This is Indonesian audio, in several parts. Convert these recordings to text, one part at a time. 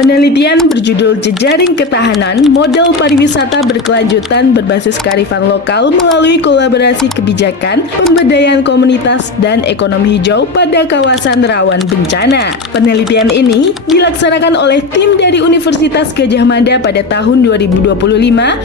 Penelitian berjudul Jejaring Ketahanan Model Pariwisata Berkelanjutan Berbasis Kearifan Lokal melalui kolaborasi kebijakan, pemberdayaan komunitas, dan ekonomi hijau pada kawasan rawan bencana. Penelitian ini dilaksanakan oleh tim dari Universitas Gadjah Mada pada tahun 2025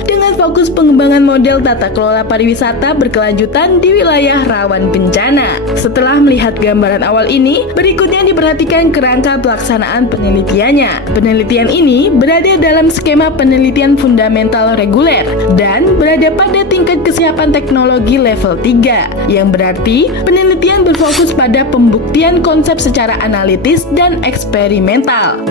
dengan fokus pengembangan model tata kelola pariwisata berkelanjutan di wilayah rawan bencana. Setelah melihat gambaran awal ini, berikutnya diperhatikan kerangka pelaksanaan penelitiannya. Penelitian ini berada dalam skema penelitian fundamental reguler dan berada pada tingkat kesiapan teknologi level 3, yang berarti penelitian berfokus pada pembuktian konsep secara analitis dan eksperimental.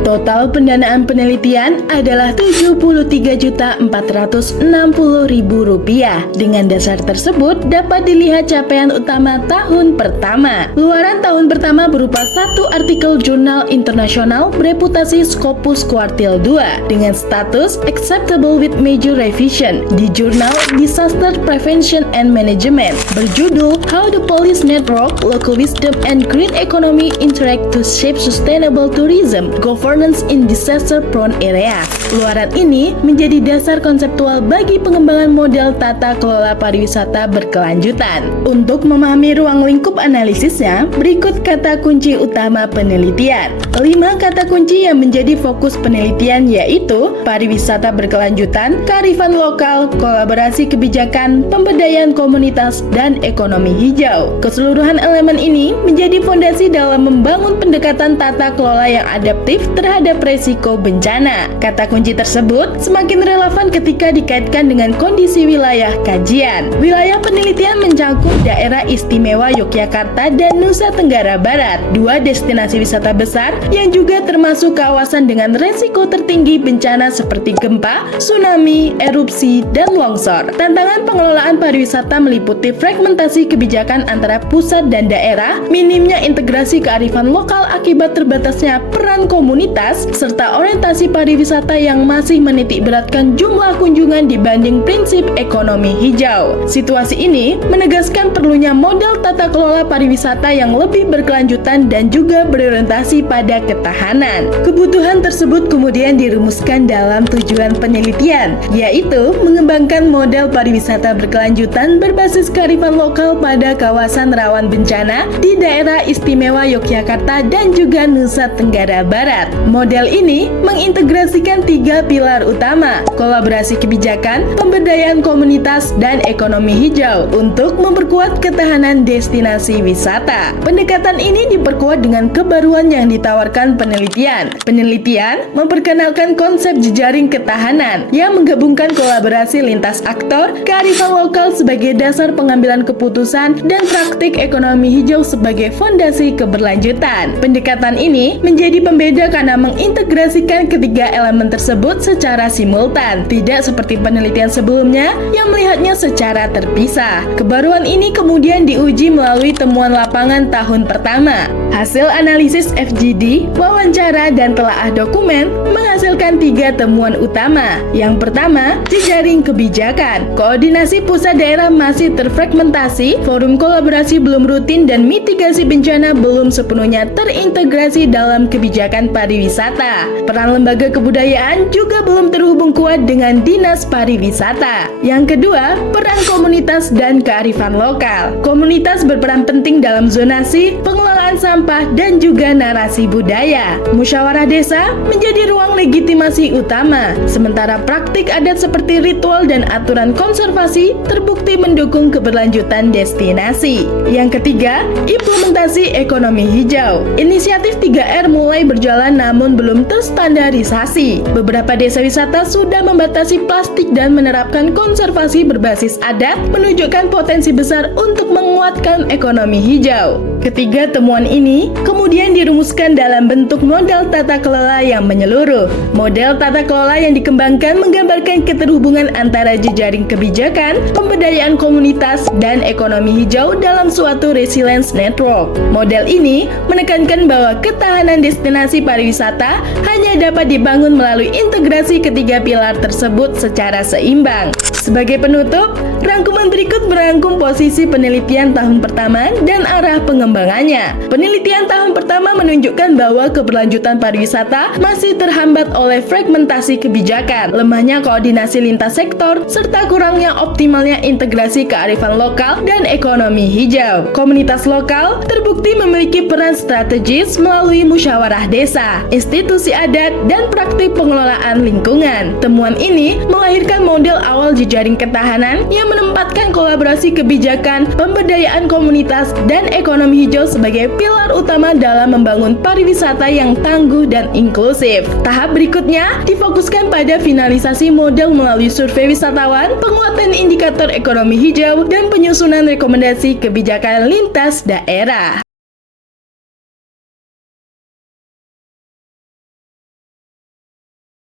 Total pendanaan penelitian adalah Rp73.460.000. Dengan dasar tersebut dapat dilihat capaian utama tahun pertama. Luaran tahun pertama berupa satu artikel jurnal internasional bereputasi Scopus Quartile 2 dengan status Acceptable with Major Revision di jurnal Disaster Prevention and Management berjudul How the Police Network, Local Wisdom and Green Economy Interact to Shape Sustainable Tourism Governance in Disaster-Prone Areas. Luaran ini menjadi dasar konseptual bagi pengembangan model tata kelola pariwisata berkelanjutan. Untuk memahami ruang lingkup analisisnya, berikut kata kunci utama penelitian. 5 kata kunci yang menjadi fokus penelitian yaitu pariwisata berkelanjutan, kearifan lokal, kolaborasi kebijakan, pemberdayaan komunitas, dan ekonomi hijau. Keseluruhan elemen ini menjadi fondasi dalam membangun pendekatan tata kelola yang adaptif terhadap resiko bencana. Kata kunci tersebut semakin relevan ketika dikaitkan dengan kondisi wilayah kajian. Wilayah penelitian mencakup daerah istimewa Yogyakarta dan Nusa Tenggara Barat, 2 destinasi wisata besar yang juga termasuk kawasan dengan resiko tertinggi bencana seperti gempa, tsunami, erupsi, dan longsor. Tantangan pengelolaan pariwisata meliputi fragmentasi kebijakan antara pusat dan daerah, minimnya integrasi kearifan lokal akibat terbatasnya peran komunitas, serta orientasi pariwisata yang masih menitik beratkan jumlah kunjungan dibanding prinsip ekonomi hijau. Situasi ini menegaskan perlunya model tata kelola pariwisata yang lebih berkelanjutan dan juga berorientasi pada ketahanan. Kebutuhan tersebut kemudian dirumuskan dalam tujuan penelitian, yaitu mengembangkan model pariwisata berkelanjutan berbasis kearifan lokal pada kawasan rawan bencana di daerah istimewa Yogyakarta dan juga Nusa Tenggara Barat. Model ini mengintegrasikan 3 pilar utama, kolaborasi kebijakan, pemberdayaan komunitas, dan ekonomi hijau untuk memperkuat ketahanan destinasi wisata. Pendekatan ini diperkuat dengan kebaruan yang ditawarkan penelitian. Penelitian memperkenalkan konsep jejaring ketahanan yang menggabungkan kolaborasi lintas aktor, kearifan lokal sebagai dasar pengambilan keputusan, dan praktik ekonomi hijau sebagai fondasi keberlanjutan. Pendekatan ini menjadi pembeda karena mengintegrasikan ketiga elemen tersebut secara simultan, tidak seperti penelitian sebelumnya yang melihatnya secara terpisah. Kebaruan ini kemudian diuji melalui temuan lapangan tahun pertama. Hasil analisis FGD, wawancara, dan telaah dokumen menghasilkan 3 temuan utama. Yang pertama, jejaring kebijakan. Koordinasi pusat daerah masih terfragmentasi, forum kolaborasi belum rutin, dan mitigasi bencana belum sepenuhnya terintegrasi dalam kebijakan pariwisata. Peran lembaga kebudayaan juga belum terhubung kuat dengan dinas pariwisata. Yang kedua, peran komunitas dan kearifan lokal. Komunitas berperan penting dalam zonasi, pengelolaan sampah, dan juga narasi budaya. Musyawarah desa menjadi ruang legitimasi utama, sementara praktik adat seperti ritual dan aturan konservasi terbukti mendukung keberlanjutan destinasi. Yang ketiga, implementasi ekonomi hijau. Inisiatif 3R mulai berjalan namun belum terstandarisasi. Beberapa desa wisata sudah membatasi plastik dan menerapkan konservasi berbasis adat, menunjukkan potensi besar untuk menguatkan ekonomi hijau. Ketiga temuan ini kemudian dirumuskan dalam bentuk model tata kelola yang menyeluruh. Model tata kelola yang dikembangkan menggambarkan keterhubungan antara jejaring kebijakan, pemberdayaan komunitas, dan ekonomi hijau dalam suatu resilience network. Model ini menekankan bahwa ketahanan destinasi pariwisata hanya dapat dibangun melalui integrasi ketiga pilar tersebut secara seimbang. Sebagai penutup, rangkuman berikut merangkum posisi penelitian tahun pertama dan arah pengembangannya. Penelitian Penelitian tahun pertama menunjukkan bahwa keberlanjutan pariwisata masih terhambat oleh fragmentasi kebijakan, lemahnya koordinasi lintas sektor, serta kurangnya optimalnya integrasi kearifan lokal dan ekonomi hijau. Komunitas lokal terbukti memiliki peran strategis melalui musyawarah desa, institusi adat, dan praktik pengelolaan lingkungan. Temuan ini melahirkan model awal jejaring ketahanan yang menempatkan kolaborasi kebijakan, pemberdayaan komunitas, dan ekonomi hijau sebagai pilar utama dalam membangun pariwisata yang tangguh dan inklusif. Tahap berikutnya difokuskan pada finalisasi model melalui survei wisatawan, penguatan indikator ekonomi hijau, dan penyusunan rekomendasi kebijakan lintas daerah.